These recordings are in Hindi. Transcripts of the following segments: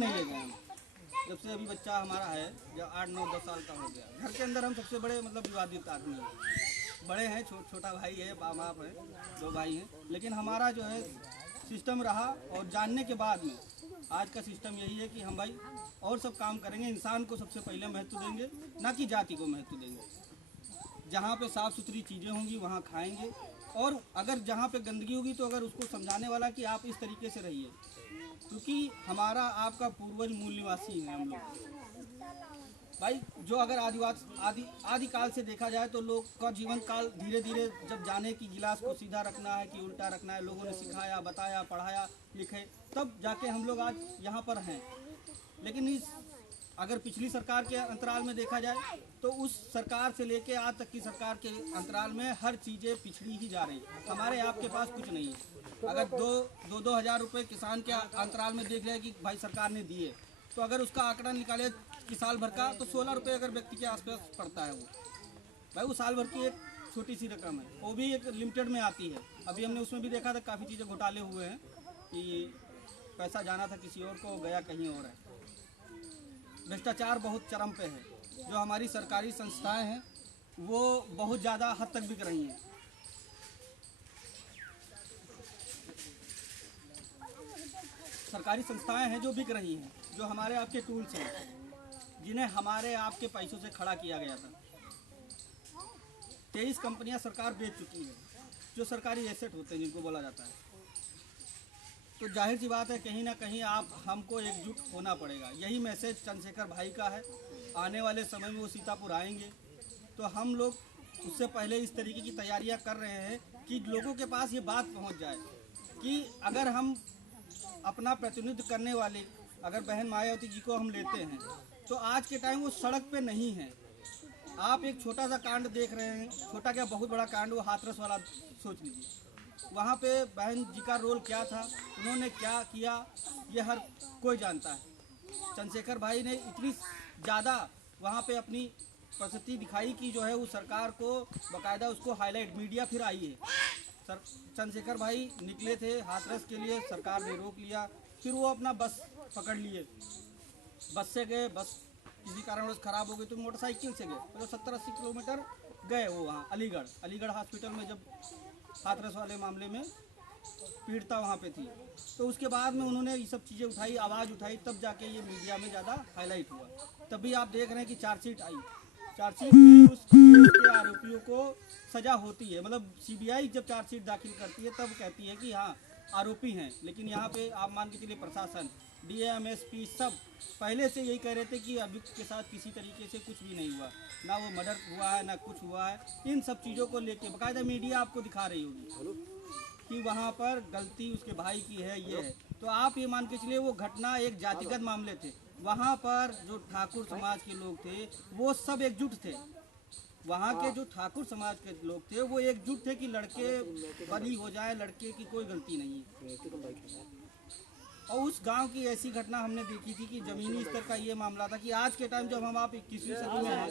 नहीं ले गए हम। जब से अभी बच्चा हमारा है, जब 8, 9, 10 साल का हो गया, घर के अंदर हम सबसे बड़े मतलब विवादित आदमी हैं। बड़े हैं, छोटा भाई है, बाप है, 2 भाई हैं, लेकिन हमारा जो है सिस्टम रहा। और जानने के बाद में आज का सिस्टम यही है कि हम भाई और सब काम करेंगे, इंसान को सबसे पहले महत्व देंगे, ना कि जाति को महत्व देंगे। जहाँ पे साफ़ सुथरी चीज़ें होंगी वहाँ खाएंगे, और अगर जहाँ पे गंदगी होगी तो अगर उसको समझाने वाला कि आप इस तरीके से रहिए, क्योंकि हमारा आपका पूर्वज मूल निवासी हैं हम लोग भाई। जो अगर आदि काल से देखा जाए तो लोग का जीवन काल धीरे धीरे जब जाने की गिलास को सीधा रखना है कि उल्टा रखना है, लोगों ने सिखाया, बताया, पढ़ाया, लिखे, तब जाके हम लोग आज यहाँ पर हैं। लेकिन इस अगर पिछली सरकार के अंतराल में देखा जाए तो उस सरकार से लेके आज तक की सरकार के अंतराल में हर चीज़ें पिछड़ी ही जा रही। हमारे आपके पास कुछ नहीं है। अगर 2 हज़ार रुपये किसान के अंतराल में देख रहे हैं कि भाई सरकार ने दिए, तो अगर उसका आंकड़ा निकाले कि साल भर का, तो 16 रुपये अगर व्यक्ति के आसपास पड़ता है वो भाई, वो साल भर की एक छोटी सी रकम है, वो भी एक लिमिटेड में आती है। अभी हमने उसमें भी देखा था काफ़ी चीज़ें घोटाले हुए हैं कि पैसा जाना था किसी और को, गया कहीं और है। भ्रष्टाचार बहुत चरम पे है। जो हमारी सरकारी संस्थाएं हैं वो बहुत ज़्यादा हद तक बिक रही हैं। सरकारी संस्थाएं हैं जो बिक रही हैं, जो हमारे आपके टूल्स हैं, जिन्हें हमारे आपके पैसों से खड़ा किया गया था। 23 कंपनियां सरकार बेच चुकी है, जो सरकारी एसेट होते हैं जिनको बोला जाता है। तो जाहिर सी बात है कहीं ना कहीं हमको एकजुट होना पड़ेगा। यही मैसेज चंद्रशेखर भाई का है। आने वाले समय में वो सीतापुर आएंगे तो हम लोग उससे पहले इस तरीके की तैयारियां कर रहे हैं कि लोगों के पास ये बात पहुंच जाए कि अगर हम अपना प्रतिनिधित्व करने वाले अगर बहन मायावती जी को हम लेते हैं तो आज के टाइम वो सड़क पे नहीं है। आप एक छोटा सा कांड देख रहे हैं, छोटा क्या बहुत बड़ा कांड, वो हाथरस वाला सोच लीजिए। वहाँ पे बहन जी का रोल क्या था, उन्होंने क्या किया, ये हर कोई जानता है। चंद्रशेखर भाई ने इतनी ज़्यादा वहाँ पे अपनी प्रस्तुति दिखाई कि जो है वो सरकार को बाकायदा उसको हाईलाइट, मीडिया फिर आई है। चंद्रशेखर भाई निकले थे हाथरस के लिए, सरकार ने रोक लिया, फिर वो अपना बस पकड़ लिए, बस से गए, बस किसी कारणवश ख़राब हो गई तो मोटरसाइकिल से गए, मतलब 70-80 किलोमीटर गए वो वहाँ अलीगढ़ हॉस्पिटल में, जब हाथरस वाले मामले में पीड़िता वहाँ पे थी। तो उसके बाद में उन्होंने ये सब चीज़ें उठाई, आवाज़ उठाई, तब जाके ये मीडिया में ज़्यादा हाईलाइट हुआ। तभी आप देख रहे हैं कि चार्जशीट आई, चार्जशीट में उस केस के आरोपियों को सज़ा होती है। मतलब सीबीआई जब चार्जशीट दाखिल करती है तब कहती है कि हाँ आरोपी हैं, लेकिन यहाँ पे आप मान के चलिए प्रशासन, डीएम, एसपी सब पहले से यही कह रहे थे कि अभियुक्त के साथ किसी तरीके से कुछ भी नहीं हुआ, ना वो मर्डर हुआ है ना कुछ हुआ है। इन सब चीज़ों को लेके बाकायदा मीडिया आपको दिखा रही होगी कि वहाँ पर गलती उसके भाई की है, ये है। तो आप ये मान के चलिए वो घटना एक जातिगत मामले थे, वहाँ पर जो ठाकुर समाज के लोग थे वो सब एकजुट थे। वहाँ के जो ठाकुर समाज के लोग थे वो एकजुट थे कि लड़के बरी हो जाए, लड़के की कोई गलती नहीं है। और उस गांव की ऐसी घटना हमने देखी थी कि ज़मीनी स्तर का ये मामला था कि आज के टाइम जब हम आप 21वीं सदी में हैं,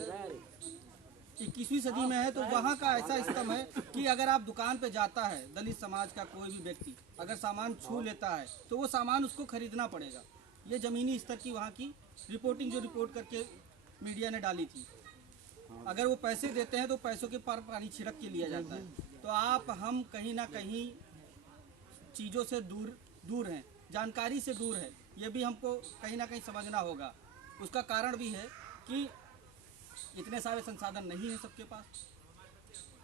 21वीं सदी में है, तो वहाँ का ऐसा सिस्टम है कि अगर आप दुकान पे जाता है, दलित समाज का कोई भी व्यक्ति अगर सामान छू लेता है तो वो सामान उसको खरीदना पड़ेगा। ये ज़मीनी स्तर की वहाँ की रिपोर्टिंग जो रिपोर्ट करके मीडिया ने डाली थी। अगर वो पैसे देते हैं तो पैसों के पर पानी छिड़क के लिया जाता है। तो हम कहीं ना कहीं चीज़ों से दूर हैं, जानकारी से दूर है। ये भी हमको कहीं ना कहीं समझना होगा। उसका कारण भी है कि इतने सारे संसाधन नहीं है सबके पास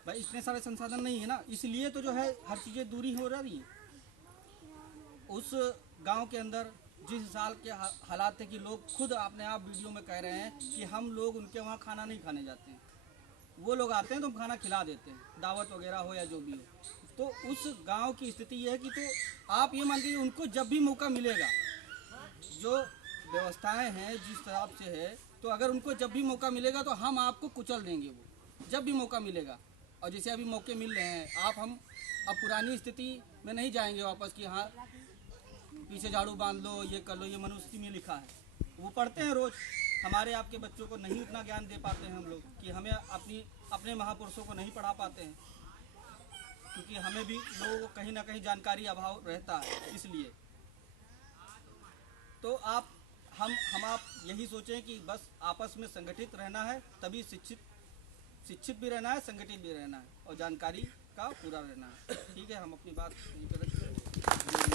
भाई, इतने सारे संसाधन नहीं है ना, इसलिए तो जो है हर चीज़ें दूरी हो रही है। उस गांव के अंदर जिस साल के हालात थे कि लोग खुद अपने आप वीडियो में कह रहे हैं कि हम लोग उनके वहाँ खाना नहीं खाने जाते हैं, वो लोग आते हैं तो हम खाना खिला देते हैं, दावत वगैरह हो या जो भी हो। तो उस गांव की स्थिति ये है कि तो आप ये मान लीजिए उनको जब भी मौका मिलेगा, जो व्यवस्थाएं हैं जिस हिसाब से है, तो अगर उनको जब भी मौका मिलेगा तो हम आपको कुचल देंगे, वो जब भी मौका मिलेगा। और जैसे अभी मौके मिल रहे हैं, हम अब पुरानी स्थिति में नहीं जाएंगे वापस कि हाँ पीछे झाड़ू बांध लो, ये कर लो, ये मनुस्मृति में लिखा है। वो पढ़ते हैं रोज़, हमारे आपके बच्चों को नहीं उतना ज्ञान दे पाते हैं हम लोग कि हमें अपने महापुरुषों को नहीं पढ़ा पाते हैं, क्योंकि हमें भी लोगों को कहीं ना कहीं जानकारी अभाव रहता है। इसलिए तो आप हम आप यही सोचें कि बस आपस में संगठित रहना है, तभी शिक्षित भी रहना है, संगठित भी रहना है और जानकारी का पूरा रहना है। ठीक है, हम अपनी बात यहीं पर रखते हैं।